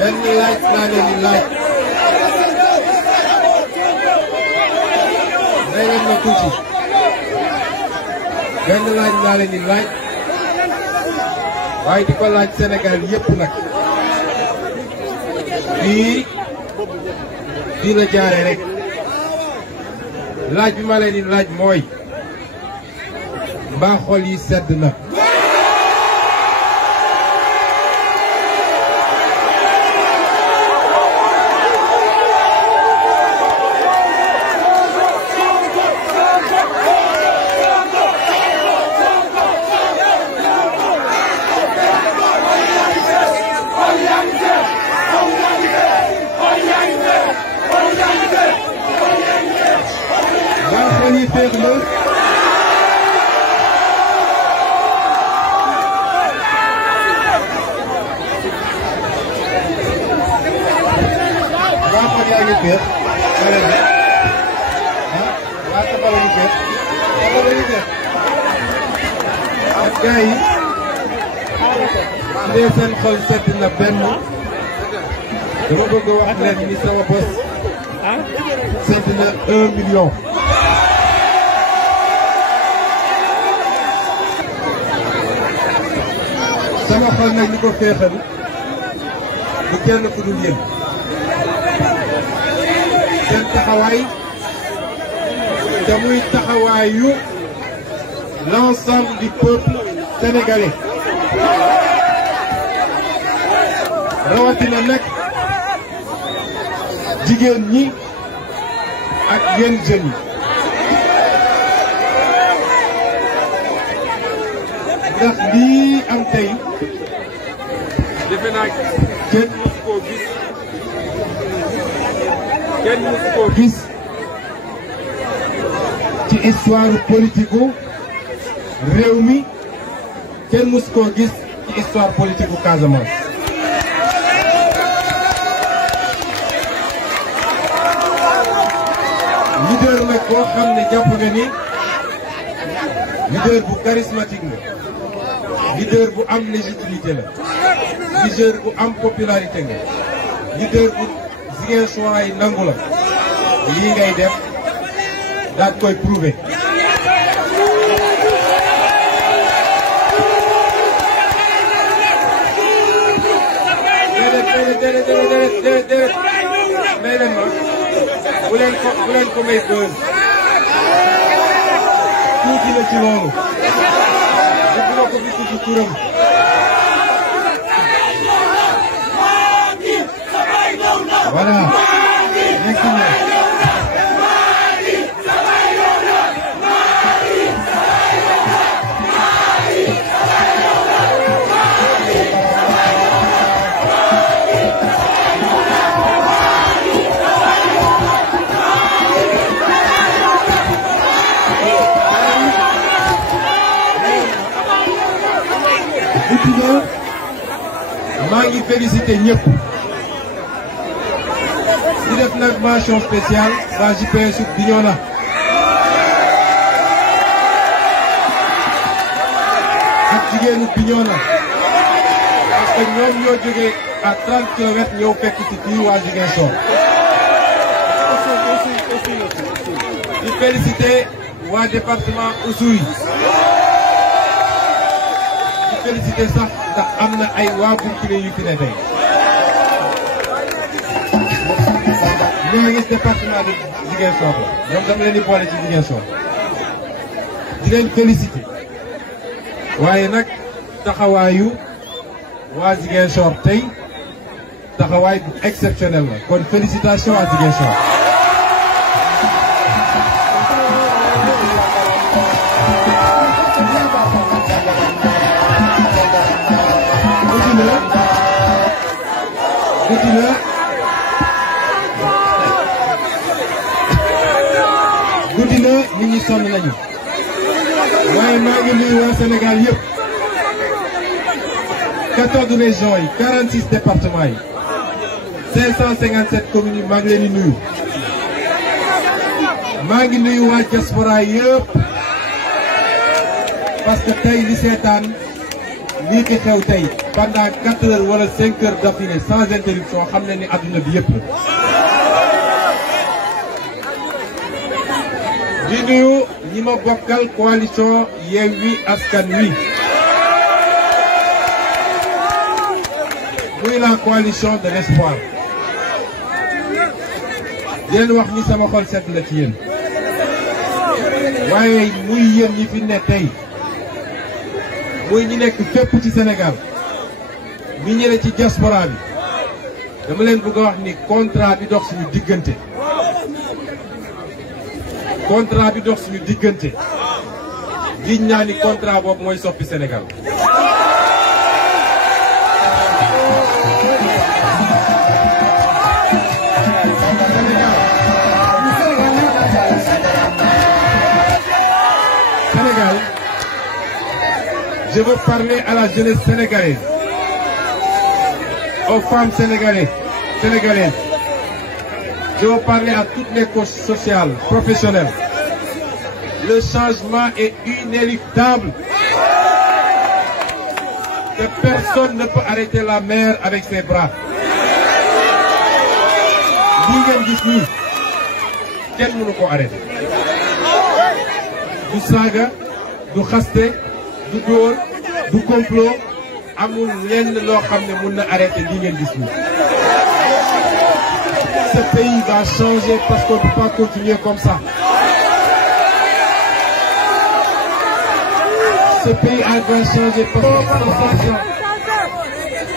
benn laaj laa leen di laaj. may leen ma tuuti. benn laaj laa leen di laaj. waaye di ko laaj Sénégal yépp nag. fii la jaaree rek. laaj bi ma leen di laaj mooy. mbaa xol yi sedd na. gaa yi ndee seen xol sedd na benn dama bëgg a wax leen ni sama bos sedd na 1 million. sama xol nag li ko féexal du kenn ku dul yéen seen taxawaay te muy taxawaayu l'ensemble du peuple sénégalais rawatina nag jigéen ñi ak yéen jeunes yi ndax lii am tey defe naa kenn mësu koo gis ci histoire politique réew mi kenn mësu koo gis ci histoire politique u Casamance. leader nag boo xam ne jàpp nga ni leader bu charismatique la leader bu am légitimité la leader bu am popularité nga leader bu Ziguinchor ay nangu la lii ngay def daal koy prouver. déedéet may leen ma bu leen ko may bës tuuti la ci loolu bëgg na ko fi tuuti turam voilà nekk na maa ngi félicité ñëpp di def nag mention spéciale waa JPS Bignona ak jigéenu Bignona parce que ñoom ñoo jógee à 30 kilomètres ñëw fekk ci fii waa Ziguinchor di félicité waa département Oussouye félicité sax ndax am na ay waa Burkina yu fi ne tey ñoo ngi gis département de Ziguinchor la ñoom dama leen di boole ci Ziguinchor di leen félicité waaye nag taxawaayu waa Ziguinchor tey taxawaay bu exceptionnel la kon félicitation à Ziguinchor. guddi na nit ñi sonn nañu waaye maa ngi nuyu waa Sénégal yëpp 14 régions yi 46 départements yi 557 communes yi maa ngi leen di nuyu maa ngi nuyu waa diaspora yëpp parce que tey li seetaan lii fi xew tey pendant 4 heures wala 5 heures d'affilée sans interruption xam ne ni adduna bi yëpp la. di nuyu ñi ma bokkal coalition Yewwi Askan Wi. muy la coalition de l'espoir. di leen wax ni sama xol set la ci yéen. waaye muy yéen ñi fi ne tey. muy ñi nekk fépp ci Sénégal. ñi ñële ci diaspora bi. dama leen bëgg a wax ni contrat bi dox suñu diggante. contrat bi dox suñu diggante. giñ naa ni contrat boobu mooy soppi Sénégal. Sénégal, je veux parler à la jeunesse sénégalaise, aux femmes sénégalaises. Je veux parler à toutes les couches sociales, professionnelles. Le changement est inéluctable. Que personne ne peut arrêter la mer avec ses bras. Lii ngeen gis nii kenn mënu ko arrêter. Du saaga, du xaste, du dóor, du complot, amul lenn loo xam ne mën na arrêter lii ngeen gis nii. Ce pays va changer parce qu'on ne peut pas continuer comme ça. Ce pays va changer parce que 60 ans.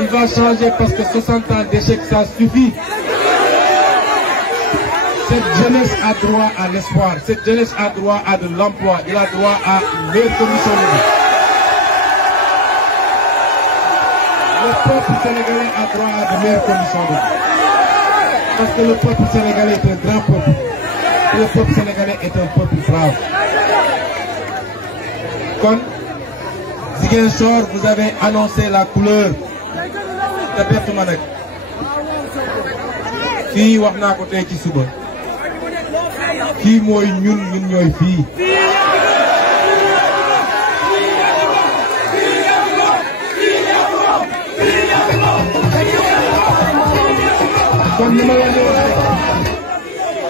Il va changer parce que 60 ans d'échec, ça suffit. Cette jeunesse a droit à l'espoir. Cette jeunesse a droit à de l'emploi. Il a droit à une meilleure condition de vie. Le peuple sénégalais a droit à de meilleures conditions de vie. Parce que le peuple sénégalais est un grand peuple. Et le peuple sénégalais est un peuple brave. Kon, Ziguinchor, vous avez annoncé la couleur. te bett ma nag. fii wax naa ko tey ci suba. fii mooy ñun ñooy fii.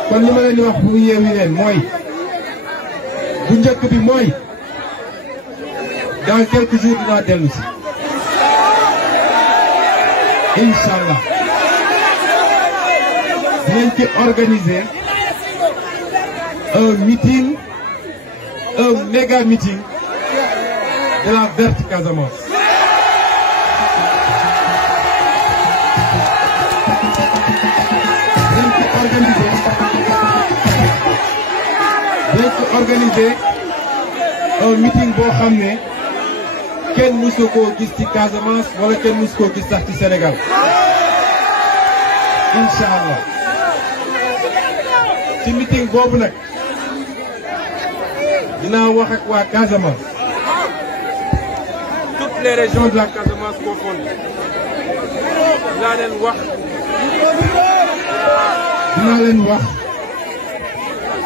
kon li ma leen di wax bu yeewi leen mooy bu njëkk bi mooy dans quelques jours dinaa dellu si. Inch'Allah dinañ ci organiser un meeting, un méga meeting de la verte Casamance. Dinañ ci organiser un meeting boo xam ne kenn mësu koo gis ci Casamance wala kenn mësu koo gis sax ci Sénégal. Inch'Allah ci meeting boobu nag dinaa wax ak waa Casamance, toutes les régions de la Casamance confondues. dinaa leen wax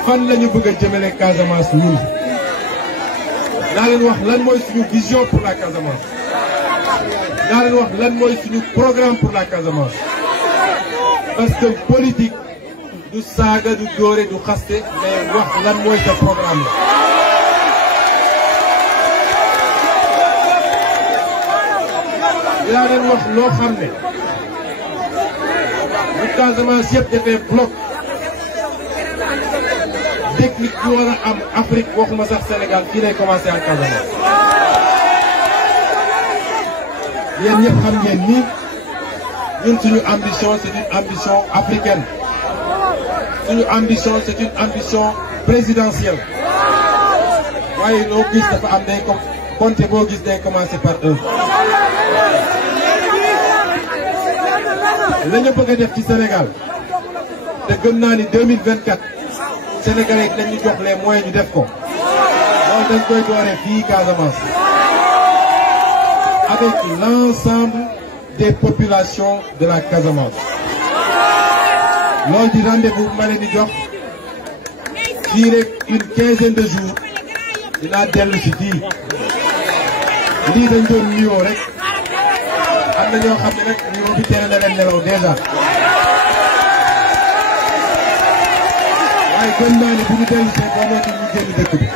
fan la ñu bëgg a jëmale Casamance ñun. dinaa leen wax lan mooy suñu vision pour la Casamance. dinaa leen wax lan mooy suñu programme pour la Casamance. parce que politique du saaga du dóore du xaste mais wax lan mooy sa programme la. dinaa leen wax loo xam ne bu Casamance yëpp defee bloc technique bi war a am Afrique waxuma sax Sénégal fii lay commencé ak Casamance. yéen ñëpp xam ngeen ni ñun suñu ambition c'est une ambition africaine. suñu ambition c'est une ambition présidentielle. waaye loo gis dafa am day compter boo gis day commencer par un. la ñu bëgg a def ci Sénégal te gëm naa ni 2024 Sénégalais dañu jox les moyens ñu def ko. loolu dañ koy dooree fii Casamance. avec l'ensemble des populations de la Casamance. loolu di rendez-vous ma leen di jox fii rek une quinzaine de jours dinaa dellu si fii. lii dañ doon nuyoo rek am na ñoo xam ne nag ñoo fi tere na leen nelaw déjà waaye gën naa ne bu ñu dellu see boo moytu ñu génn dëkk bi.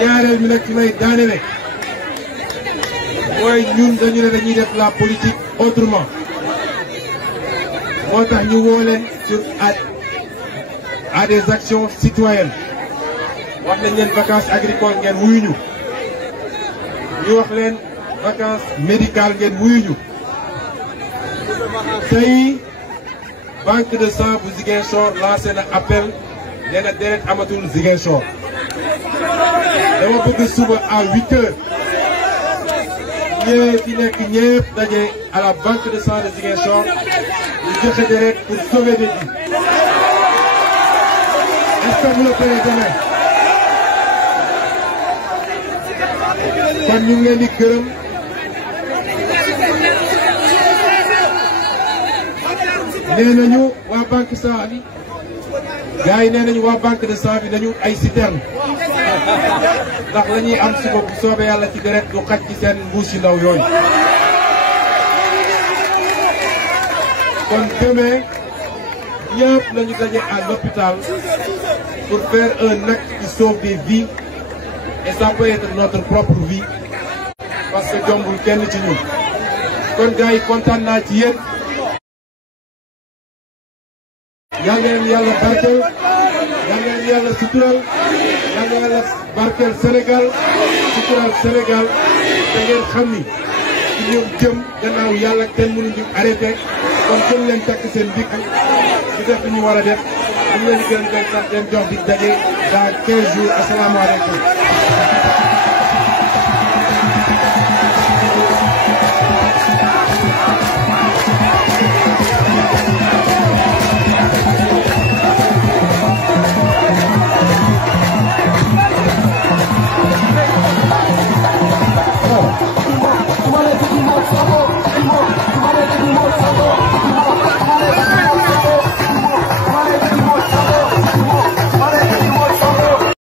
ñaareel mi nag ci may daanele mooy ñun dañu ne dañuy def la politique autrement moo tax ñu woo leen sur à des actions citoyennes wax nañ leen vacances agricoles ngeen wuyuñu ñu wax leen vacances médicales ngeen wuyuñu tey banque de sang bu Ziguinchor lancé na appel nee na deret amatul Ziguinchor dama bëgg suba à 8 heures ñee fi nekk ñëpp daje à la banque de sang de Ziguinchor ñu joxe deret pour sauver des vies. Est-ce que vous le ferez demain? kon ñu ngi leen di gërëm nee nañu waa banque sang bi gars yi nee nañu waa banque de sang bi nañu ay citerne ndax la ñuy am suba bu soobee yàlla ci deret du xaj ci seen mbuus yu ndaw yooyu. kon demain ñëpp nañu daje à l'hôpital pour faire un acte qui sauve des vies et ça peut être notre propre vie parce que jombul kenn ci ñun. kon gars yi kontaan naa ci yéen. yal na leen yàlla barkeel yal na leen yàlla sutural yal na yàlla barkeel Sénégal sutural Sénégal te ngeen xam ni ci ñoom jëm gannaaw yàlla kenn mënuñu arrêté kon jëm leen takk seen dikk di def li ñu war a def ñu leen gën leen sax leen jox di daje dans 15 jours asalaamaaleykum.